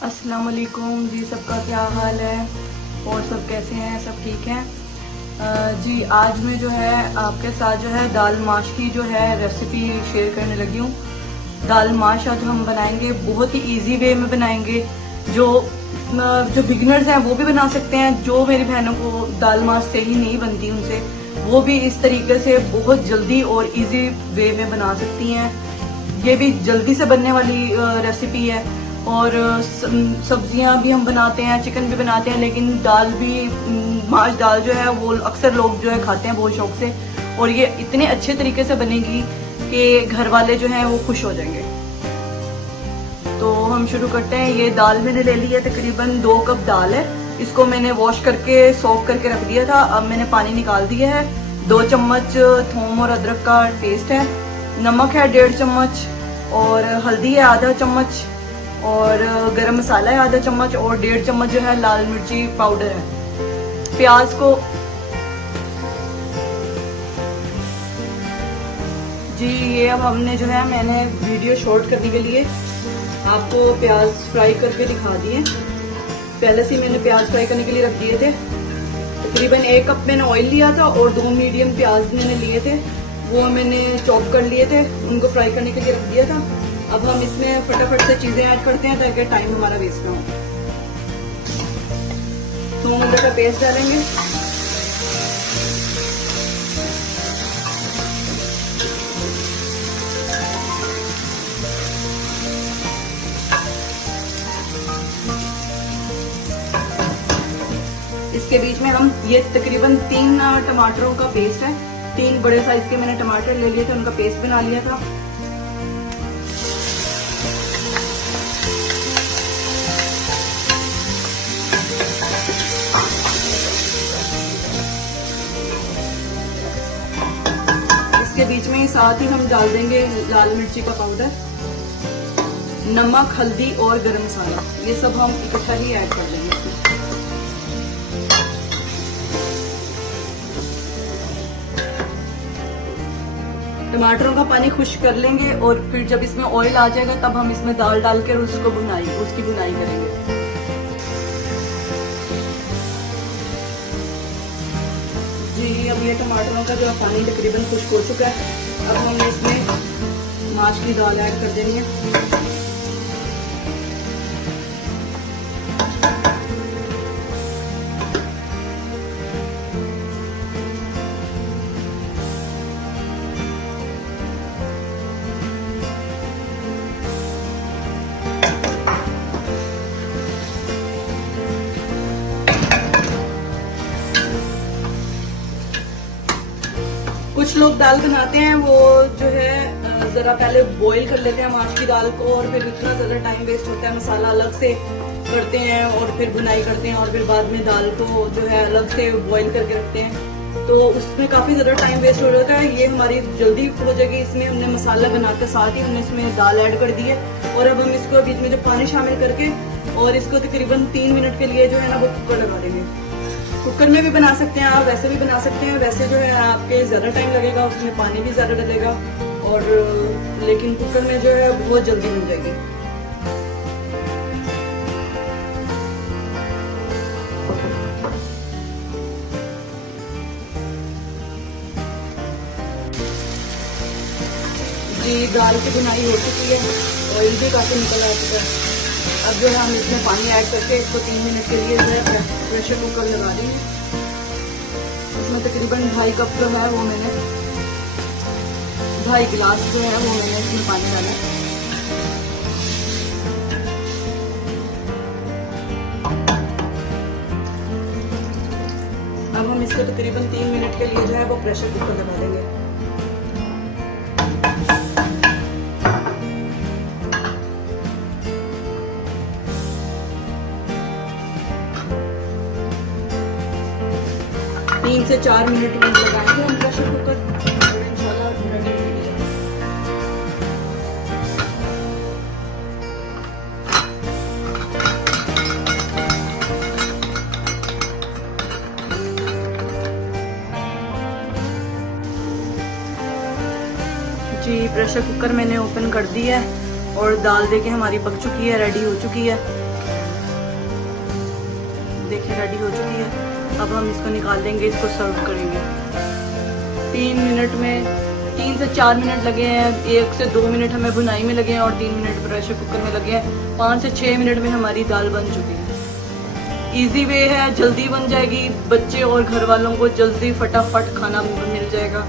अस्सलाम वालेकुम जी। सबका क्या हाल है और सब कैसे हैं? सब ठीक हैं जी। आज मैं जो है आपके साथ जो है दाल माश की जो है रेसिपी शेयर करने लगी हूँ। दाल माश आज हम बनाएंगे, बहुत ही इजी वे में बनाएंगे। जो जो बिगिनर्स हैं वो भी बना सकते हैं। जो मेरी बहनों को दाल माश सही नहीं बनती उनसे वो भी इस तरीके से बहुत जल्दी और इजी वे में बना सकती हैं। ये भी जल्दी से बनने वाली रेसिपी है। और सब्जियां भी हम बनाते हैं, चिकन भी बनाते हैं, लेकिन दाल भी माश दाल जो है वो अक्सर लोग जो है खाते हैं बहुत शौक से। और ये इतने अच्छे तरीके से बनेगी कि घर वाले जो हैं वो खुश हो जाएंगे। तो हम शुरू करते हैं। ये दाल मैंने ले ली है, तकरीबन 2 कप दाल है। इसको मैंने वॉश करके सॉक करके रख दिया था। अब मैंने पानी निकाल दिया है। 2 चम्मच थूम और अदरक का पेस्ट है, नमक है 1.5 चम्मच, और हल्दी है आधा चम्मच, और गरम मसाला है आधा चम्मच, और 1.5 चम्मच जो है लाल मिर्ची पाउडर है। प्याज को जी ये अब हमने जो है मैंने वीडियो शॉर्ट करने के लिए आपको प्याज फ्राई करके दिखा दिए। पहले से मैंने प्याज फ्राई करने के लिए रख दिए थे। तकरीबन 1 कप मैंने ऑयल लिया था और 2 मीडियम प्याज मैंने लिए थे, वो मैंने चॉप कर लिए थे, उनको फ्राई करने के लिए रख दिया था। अब हम इसमें फटाफट से चीजें ऐड करते हैं ताकि टाइम हमारा वेस्ट ना हो। थूम अदरक का पेस्ट डालेंगे, इसके बीच में हम ये तकरीबन 3 टमाटरों का पेस्ट है, 3 बड़े साइज के मैंने टमाटर ले लिए थे, उनका पेस्ट बना लिया था। इसके बीच में साथ ही हम डाल देंगे लाल मिर्ची का पाउडर, नमक, हल्दी और गरम मसाला। ये सब हम इकट्ठा ही ऐड कर देंगे इसमें। टमाटरों का पानी खुश्क कर लेंगे और फिर जब इसमें ऑयल आ जाएगा तब हम इसमें दाल डालकर उसकी बुनाई करेंगे। जी अब ये टमाटरों का जो पानी तकरीबन खुश्क हो चुका है। अब हमने इसमें माश की दाल ऐड कर देनी है। कुछ लोग दाल बनाते हैं वो जो है जरा पहले बॉईल कर लेते हैं माश की दाल को, और फिर इतना ज्यादा टाइम वेस्ट होता है। मसाला अलग से करते हैं और फिर बुनाई करते हैं और फिर बाद में दाल को जो है अलग से बॉईल करके रखते हैं, तो उसमें काफी ज्यादा टाइम वेस्ट हो जाता है। ये हमारी जल्दी हो जाएगी। इसमें हमने मसाला बनाते साथ ही हमने इसमें दाल ऐड कर दी है, और अब हम इसको बीच में जो पानी शामिल करके और इसको तकरीबन 3 मिनट के लिए जो है ना वो कुकर लगा देंगे। कुकर में भी बना सकते हैं आप, वैसे भी बना सकते हैं। वैसे जो है आपके ज़्यादा टाइम लगेगा, उसमें पानी भी ज़्यादा डलेगा, और लेकिन कुकर में जो है बहुत जल्दी बन जाएगी। जी दाल की बुनाई हो चुकी है, ऑयल भी काफ़ी निकल आ चुका है। अब जो है हम इसमें पानी ऐड करके इसको 3 मिनट के लिए जो है प्रेशर कुकर लगा देंगे। इसमें तकरीबन 2.5 कप जो है वो मैंने 2.5 गिलास जो है वो मैंने इसमें पानी डाला। अब हम इसको तकरीबन 3 मिनट के लिए जो है वो प्रेशर कुकर लगा देंगे। तीन से 4 मिनट में लगाएंगे हम प्रेशर कुकर, और इंशाल्लाह रेडी हो जाएगा। जी प्रेशर कुकर मैंने ओपन कर दिया है और दाल देखिए हमारी पक चुकी है, रेडी हो चुकी है। से रेडी हो चुकी है। अब हम इसको निकाल लेंगे, इसको सर्व करेंगे। 3 से 4 मिनट लगे हैं, 1 से 2 मिनट हमें भुनाई में लगे हैं और 3 मिनट प्रेशर कुकर में लगे हैं। 5 से 6 मिनट में हमारी दाल बन चुकी है। इजी वे है, जल्दी बन जाएगी, बच्चे और घर वालों को जल्दी फटाफट खाना मिल जाएगा।